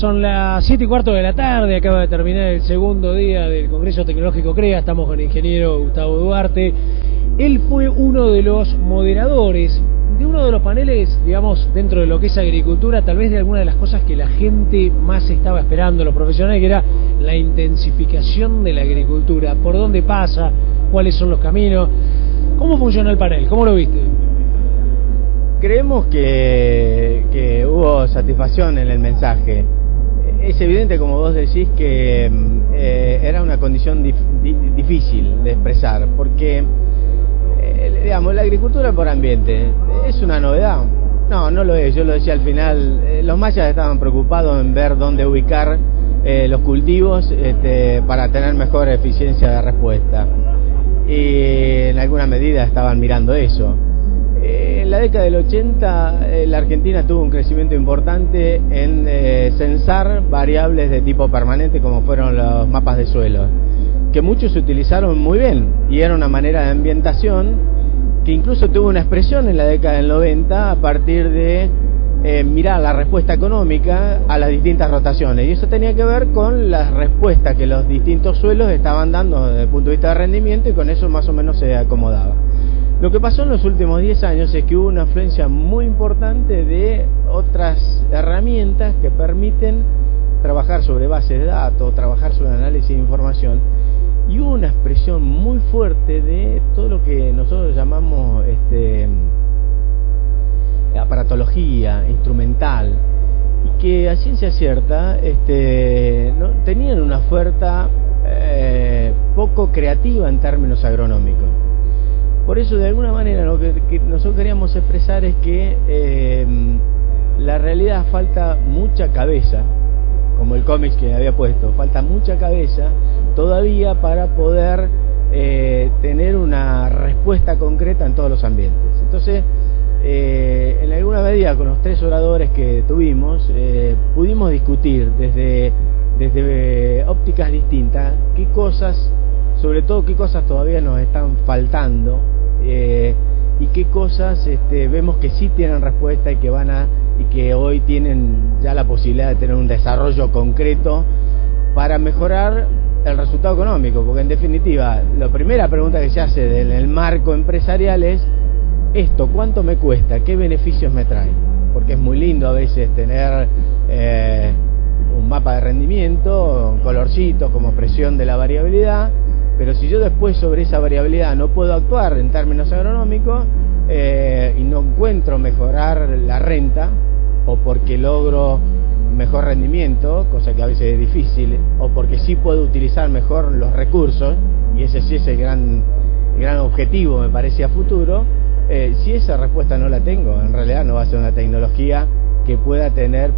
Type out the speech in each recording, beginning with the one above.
Son las 7:15 de la tarde, acaba de terminar el segundo día del Congreso Tecnológico CREA, estamos con el ingeniero Gustavo Duarte. Él fue uno de los moderadores de uno de los paneles, digamos, dentro de lo que es agricultura, tal vez de alguna de las cosas que la gente más estaba esperando, los profesionales, que era la intensificación de la agricultura. ¿Por dónde pasa? ¿Cuáles son los caminos? ¿Cómo funciona el panel? ¿Cómo lo viste? Creemos que hubo satisfacción en el mensaje. Es evidente, como vos decís, que era una condición difícil de expresar, porque, digamos, la agricultura por ambiente, ¿es una novedad? No, no lo es. Yo lo decía al final, los mayas estaban preocupados en ver dónde ubicar los cultivos para tener mejor eficiencia de respuesta. Y en alguna medida estaban mirando eso. En la década del 80 la Argentina tuvo un crecimiento importante en censar variables de tipo permanente, como fueron los mapas de suelo, que muchos se utilizaron muy bien y era una manera de ambientación que incluso tuvo una expresión en la década del 90 a partir de mirar la respuesta económica a las distintas rotaciones, y eso tenía que ver con las respuestas que los distintos suelos estaban dando desde el punto de vista de rendimiento, y con eso más o menos se acomodaba. Lo que pasó en los últimos 10 años es que hubo una influencia muy importante de otras herramientas que permiten trabajar sobre bases de datos, trabajar sobre análisis de información, y hubo una expresión muy fuerte de todo lo que nosotros llamamos aparatología instrumental, y que a ciencia cierta no, tenían una oferta poco creativa en términos agronómicos. Por eso, de alguna manera, lo que nosotros queríamos expresar es que la realidad falta mucha cabeza, como el cómic que había puesto, falta mucha cabeza todavía para poder tener una respuesta concreta en todos los ambientes. Entonces, en alguna medida, con los tres oradores que tuvimos, pudimos discutir desde ópticas distintas qué cosas, sobre todo qué cosas todavía nos están faltando, y qué cosas vemos que sí tienen respuesta y que hoy tienen ya la posibilidad de tener un desarrollo concreto para mejorar el resultado económico, porque en definitiva la primera pregunta que se hace en el marco empresarial es esto: ¿cuánto me cuesta? ¿Qué beneficios me trae? Porque es muy lindo a veces tener un mapa de rendimiento, colorcitos como expresión de la variabilidad, pero si yo después sobre esa variabilidad no puedo actuar en términos agronómicos y no encuentro mejorar la renta, o porque logro mejor rendimiento, cosa que a veces es difícil, o porque sí puedo utilizar mejor los recursos, y ese sí es el gran objetivo, me parece, a futuro, si esa respuesta no la tengo, en realidad no va a ser una tecnología que pueda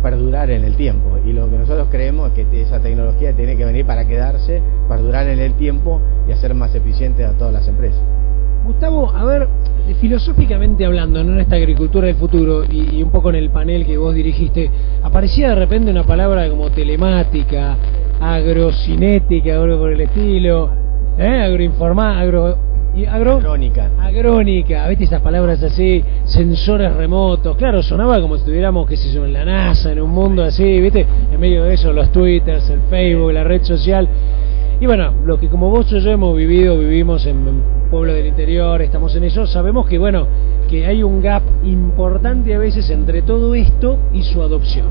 perdurar en el tiempo. Y lo que nosotros creemos es que esa tecnología tiene que venir para quedarse, perdurar en el tiempo y hacer más eficientes a todas las empresas. Gustavo, a ver, filosóficamente hablando, ¿no?, en esta agricultura del futuro y un poco en el panel que vos dirigiste, aparecía de repente una palabra como telemática, agrocinética, algo por el estilo, agrónica, ¿viste? Esas palabras así, sensores remotos. Claro, sonaba como si estuviéramos, qué sé yo, en la NASA, en un mundo así, ¿viste? En medio de eso, los Twitters, el Facebook, la red social. Y bueno, lo que como vos y yo hemos vivido, vivimos en pueblos del interior, estamos en eso, sabemos que, bueno, que hay un gap importante a veces entre todo esto y su adopción.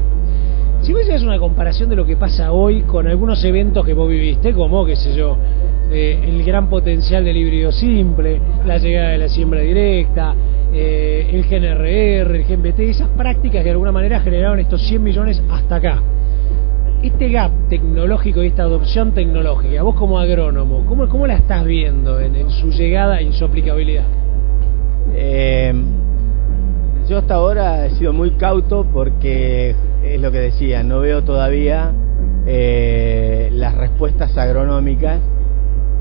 Si vos hicieras una comparación de lo que pasa hoy con algunos eventos que vos viviste, como, qué sé yo, el gran potencial del híbrido simple, la llegada de la siembra directa, el GNRR, el GNBT, esas prácticas que de alguna manera generaron estos 100 millones hasta acá. Este gap tecnológico y esta adopción tecnológica, vos como agrónomo, ¿cómo la estás viendo en su llegada y en su aplicabilidad? Yo hasta ahora he sido muy cauto porque, es lo que decía, no veo todavía las respuestas agronómicas.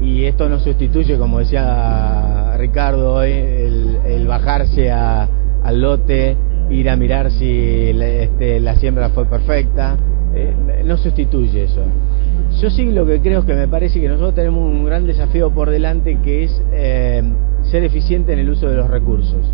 Y esto no sustituye, como decía Ricardo hoy, el bajarse al lote, ir a mirar si la siembra fue perfecta, no sustituye eso. Yo sí lo que creo es que me parece que nosotros tenemos un gran desafío por delante, que es ser eficiente en el uso de los recursos.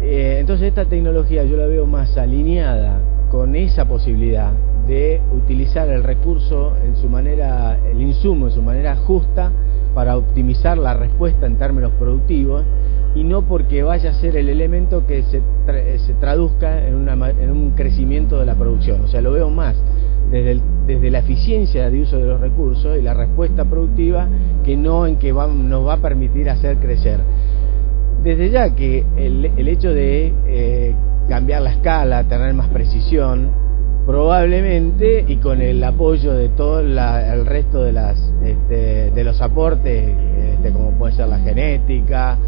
Entonces esta tecnología yo la veo más alineada con esa posibilidad de utilizar el recurso en su manera, el insumo en su manera justa para optimizar la respuesta en términos productivos, y no porque vaya a ser el elemento que se traduzca en un crecimiento de la producción. O sea, lo veo más desde la eficiencia de uso de los recursos y la respuesta productiva, que no en que nos va a permitir hacer crecer. Desde ya que el hecho de cambiar la escala, tener más precisión, probablemente, y con el apoyo de todo el resto de los aportes, como puede ser la genética,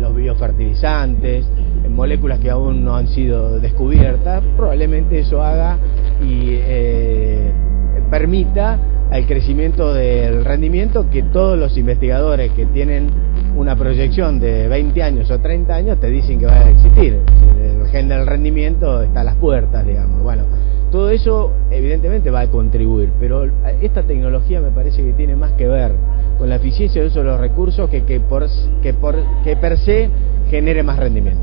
los biofertilizantes, moléculas que aún no han sido descubiertas, probablemente eso haga y permita el crecimiento del rendimiento que todos los investigadores que tienen una proyección de 20 años o 30 años te dicen que va a existir. El gen del rendimiento está a las puertas, digamos. Bueno, todo eso evidentemente va a contribuir, pero esta tecnología me parece que tiene más que ver con la eficiencia de uso de los recursos que per se genere más rendimiento.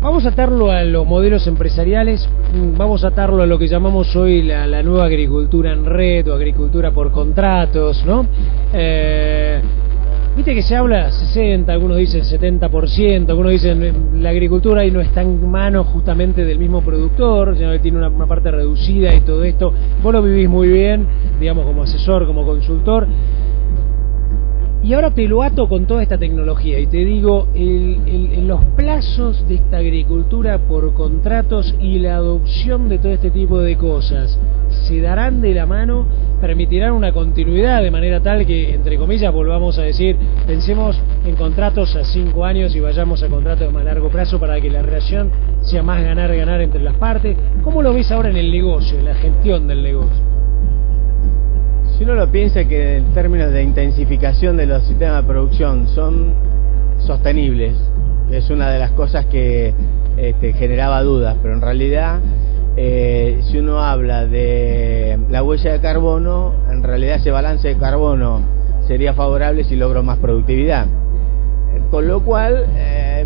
Vamos a atarlo a los modelos empresariales, vamos a atarlo a lo que llamamos hoy la nueva agricultura en red o agricultura por contratos, ¿no? Viste que se habla 60, algunos dicen 70%, algunos dicen la agricultura ahí no está en manos justamente del mismo productor, sino que tiene una parte reducida y todo esto. Vos lo vivís muy bien, digamos, como asesor, como consultor. Y ahora te lo ato con toda esta tecnología y te digo, los plazos de esta agricultura por contratos y la adopción de todo este tipo de cosas, ¿se darán de la mano? ¿Permitirán una continuidad de manera tal que, entre comillas, volvamos a decir, pensemos en contratos a 5 años y vayamos a contratos de más largo plazo para que la relación sea más ganar-ganar entre las partes? ¿Cómo lo ves ahora en el negocio, en la gestión del negocio? Si uno lo piensa que en términos de intensificación de los sistemas de producción son sostenibles, que es una de las cosas que generaba dudas, pero en realidad si uno habla de la huella de carbono, en realidad ese balance de carbono sería favorable si logro más productividad. Con lo cual,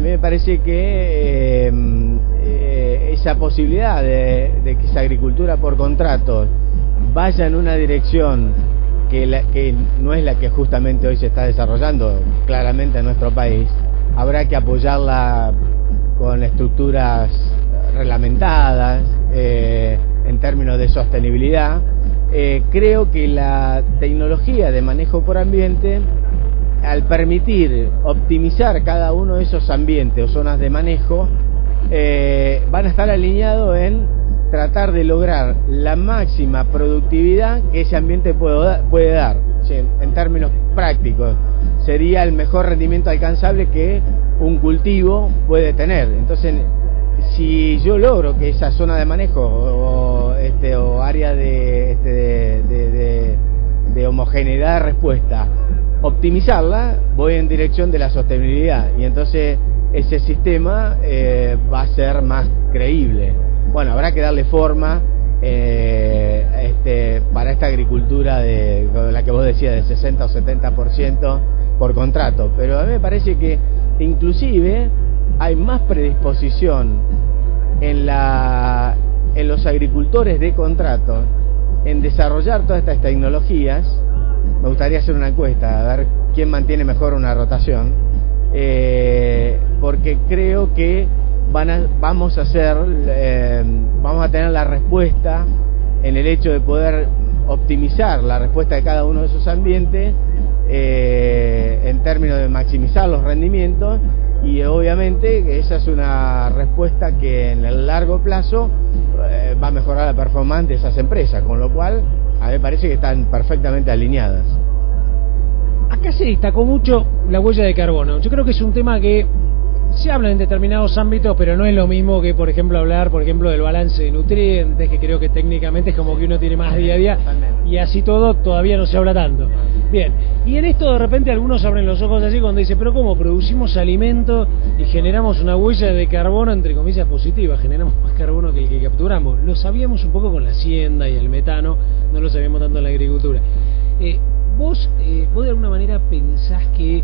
me parece que esa posibilidad de que esa agricultura por contrato vaya en una dirección que no es la que justamente hoy se está desarrollando claramente en nuestro país, habrá que apoyarla con estructuras reglamentadas, en términos de sostenibilidad. Creo que la tecnología de manejo por ambiente, al permitir optimizar cada uno de esos ambientes o zonas de manejo, van a estar alineados en tratar de lograr la máxima productividad que ese ambiente puede dar. En términos prácticos, sería el mejor rendimiento alcanzable que un cultivo puede tener. Entonces, si yo logro que esa zona de manejo o área de homogeneidad de respuesta, optimizarla, voy en dirección de la sostenibilidad, y entonces ese sistema va a ser más creíble. Bueno, habrá que darle forma para esta agricultura de la que vos decías, de 60 o 70% por contrato, pero a mí me parece que inclusive hay más predisposición en los agricultores de contrato en desarrollar todas estas tecnologías. Me gustaría hacer una encuesta, a ver quién mantiene mejor una rotación, porque creo que vamos a tener la respuesta en el hecho de poder optimizar la respuesta de cada uno de esos ambientes en términos de maximizar los rendimientos, y obviamente esa es una respuesta que en el largo plazo va a mejorar la performance de esas empresas, con lo cual a mí me parece que están perfectamente alineadas. Acá se destacó mucho la huella de carbono. Yo creo que es un tema que se habla en determinados ámbitos, pero no es lo mismo que, por ejemplo, hablar, por ejemplo, del balance de nutrientes, que creo que técnicamente es como que uno tiene más día a día, y así todo todavía no se habla tanto. Bien, y en esto de repente algunos abren los ojos así cuando dicen, pero ¿cómo? Producimos alimento y generamos una huella de carbono, entre comillas, positiva, generamos más carbono que el que capturamos. Lo sabíamos un poco con la hacienda y el metano, no lo sabíamos tanto en la agricultura. ¿Vos de alguna manera pensás que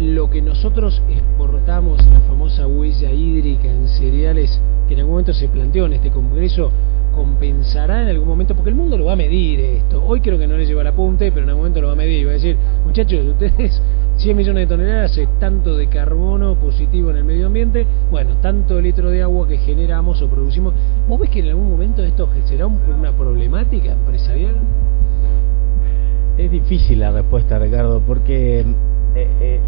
lo que nosotros exportamos, la famosa huella hídrica en cereales, que en algún momento se planteó en este Congreso, compensará en algún momento, porque el mundo lo va a medir esto. Hoy creo que no le lleva el apunte, pero en algún momento lo va a medir y va a decir, muchachos, ustedes 100 millones de toneladas es tanto de carbono positivo en el medio ambiente, bueno, tanto litro de agua que generamos o producimos. ¿Vos ves que en algún momento esto será una problemática empresarial? Es difícil la respuesta, Ricardo, porque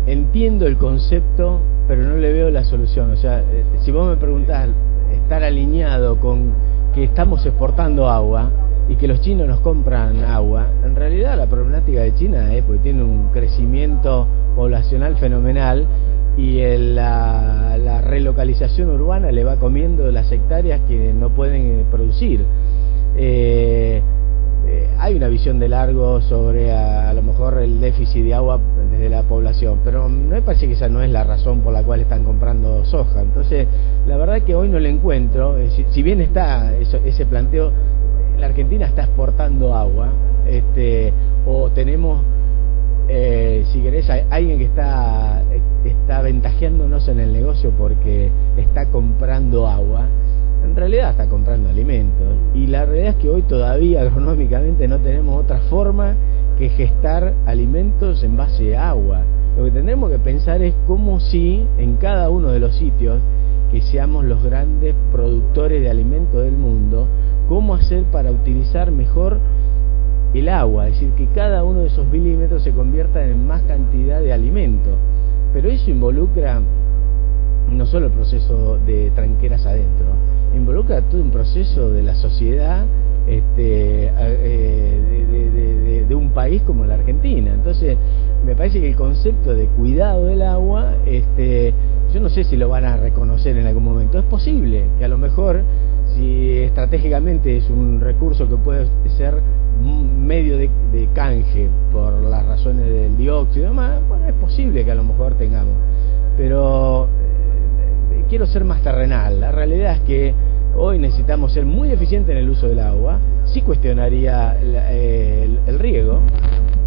entiendo el concepto, pero no le veo la solución. O sea, si vos me preguntás, estar alineado con que estamos exportando agua y que los chinos nos compran agua, en realidad la problemática de China es porque tiene un crecimiento poblacional fenomenal y la relocalización urbana le va comiendo las hectáreas que no pueden producir. Hay una visión de largo sobre a lo mejor el déficit de agua desde la población, pero me parece que esa no es la razón por la cual están comprando soja. Entonces, la verdad que hoy no le encuentro, si bien está ese planteo, la Argentina está exportando agua, o tenemos, si querés, alguien que está aventajeándonos en el negocio porque está comprando agua. En realidad está comprando alimentos, y la realidad es que hoy todavía agronómicamente no tenemos otra forma que gestar alimentos en base a agua. Lo que tendremos que pensar es cómo si en cada uno de los sitios que seamos los grandes productores de alimentos del mundo, cómo hacer para utilizar mejor el agua, es decir, que cada uno de esos milímetros se convierta en más cantidad de alimento. Pero eso involucra no solo el proceso de tranqueras adentro, involucra todo un proceso de la sociedad de un país como la Argentina. Entonces me parece que el concepto de cuidado del agua, yo no sé si lo van a reconocer en algún momento. Es posible que a lo mejor, si estratégicamente es un recurso que puede ser un medio de canje por las razones del dióxido y demás, bueno, es posible que a lo mejor tengamos, pero quiero ser más terrenal. La realidad es que hoy necesitamos ser muy eficientes en el uso del agua. Sí cuestionaría el riego.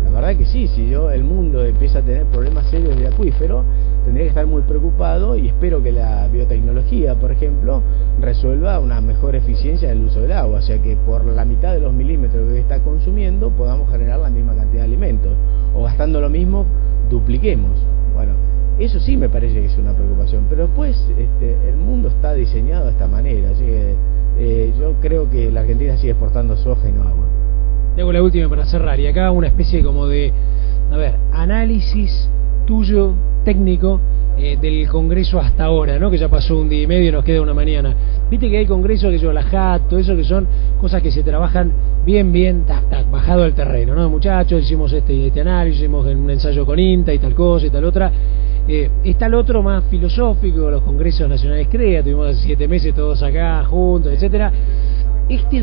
La verdad que sí, si el mundo empieza a tener problemas serios de acuífero, tendría que estar muy preocupado, y espero que la biotecnología, por ejemplo, resuelva una mejor eficiencia en el uso del agua, o sea que por la mitad de los milímetros que está consumiendo podamos generar la misma cantidad de alimentos, o gastando lo mismo dupliquemos. Bueno, eso sí me parece que es una preocupación, pero después el mundo está diseñado de esta manera, así que yo creo que la Argentina sigue exportando soja y no agua. Te hago la última para cerrar, y acá una especie como de, análisis tuyo, técnico, del Congreso hasta ahora, ¿no? Que ya pasó un día y medio y nos queda una mañana. Viste que hay congresos que la JAT, todo eso, que son cosas que se trabajan bien, bajado al terreno, ¿no? Muchachos, hicimos este análisis, hicimos un ensayo con INTA y tal cosa y tal otra. Está el otro más filosófico, los congresos nacionales CREA, tuvimos hace 7 meses todos acá juntos, etcétera.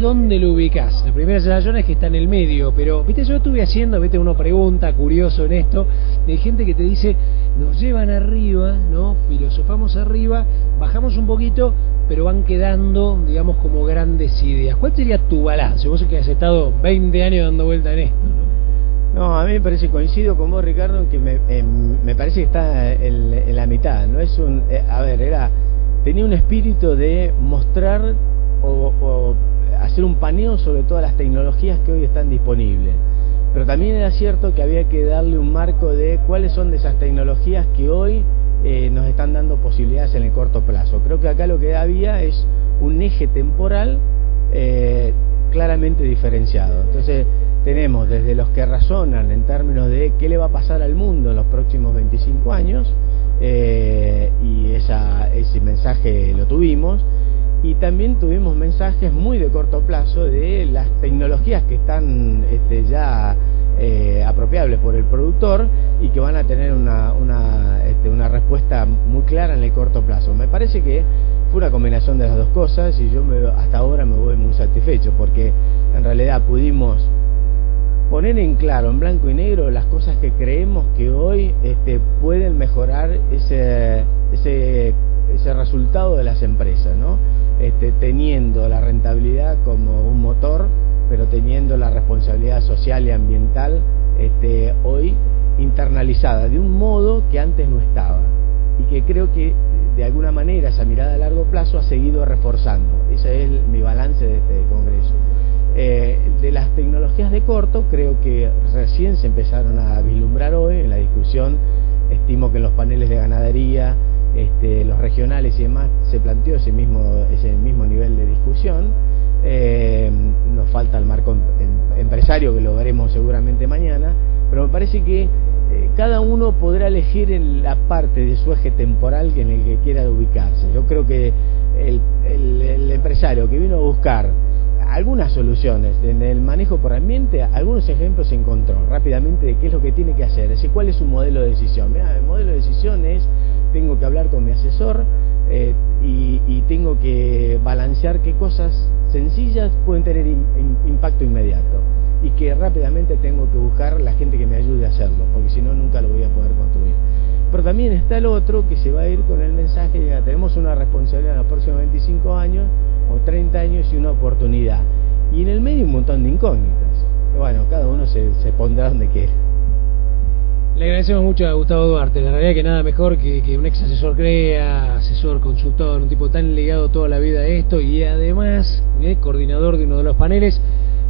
¿Dónde lo ubicás? La primera sensación es que está en el medio, pero, viste, yo estuve haciendo, uno pregunta, curioso en esto, de gente que te dice, nos llevan arriba, ¿no? Filosofamos arriba, bajamos un poquito, pero van quedando, digamos, como grandes ideas. ¿Cuál sería tu balance? Vos que has estado 20 años dando vuelta en esto, ¿no? No, a mí me parece, coincido con vos, Ricardo, en que me parece que está en la mitad. No es tenía un espíritu de mostrar o hacer un paneo sobre todas las tecnologías que hoy están disponibles, pero también era cierto que había que darle un marco de cuáles son de esas tecnologías que hoy nos están dando posibilidades en el corto plazo. Creo que acá lo que había es un eje temporal claramente diferenciado. Entonces tenemos desde los que razonan en términos de qué le va a pasar al mundo en los próximos 25 años, y ese mensaje lo tuvimos, y también tuvimos mensajes muy de corto plazo de las tecnologías que están ya apropiables por el productor y que van a tener una respuesta muy clara en el corto plazo. Me parece que fue una combinación de las dos cosas, y yo hasta ahora me voy muy satisfecho, porque en realidad pudimos poner en claro, en blanco y negro, las cosas que creemos que hoy pueden mejorar ese resultado de las empresas, ¿no? Teniendo la rentabilidad como un motor, pero teniendo la responsabilidad social y ambiental hoy internalizada de un modo que antes no estaba, y que creo que de alguna manera esa mirada a largo plazo ha seguido reforzando. Ese es mi balance de este congreso. De las tecnologías de corto, creo que recién se empezaron a vislumbrar hoy en la discusión. Estimo que en los paneles de ganadería, los regionales y demás, se planteó ese mismo nivel de discusión. Nos falta el marco empresario, que lo veremos seguramente mañana, pero me parece que cada uno podrá elegir en la parte de su eje temporal en el que quiera ubicarse. Yo creo que el empresario que vino a buscar algunas soluciones en el manejo por ambiente, algunos ejemplos encontró rápidamente de qué es lo que tiene que hacer, es decir, cuál es su modelo de decisión. Mirá, el modelo de decisión es: tengo que hablar con mi asesor y tengo que balancear qué cosas sencillas pueden tener impacto inmediato, y que rápidamente tengo que buscar la gente que me ayude a hacerlo, porque si no, nunca lo voy a poder construir. Pero también está el otro que se va a ir con el mensaje de: tenemos una responsabilidad en los próximos 25 años o 30 años y una oportunidad. Y en el medio un montón de incógnitas. Bueno, cada uno se pondrá donde quiera. Le agradecemos mucho a Gustavo Duarte. La realidad que nada mejor que un ex asesor CREA, asesor, consultor, un tipo tan ligado toda la vida a esto, y además coordinador de uno de los paneles,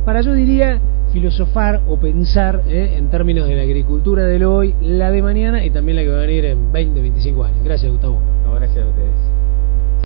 para, yo diría, filosofar o pensar en términos de la agricultura del hoy, la de mañana y también la que va a venir en 20, 25 años. Gracias, Gustavo. No, gracias a ustedes.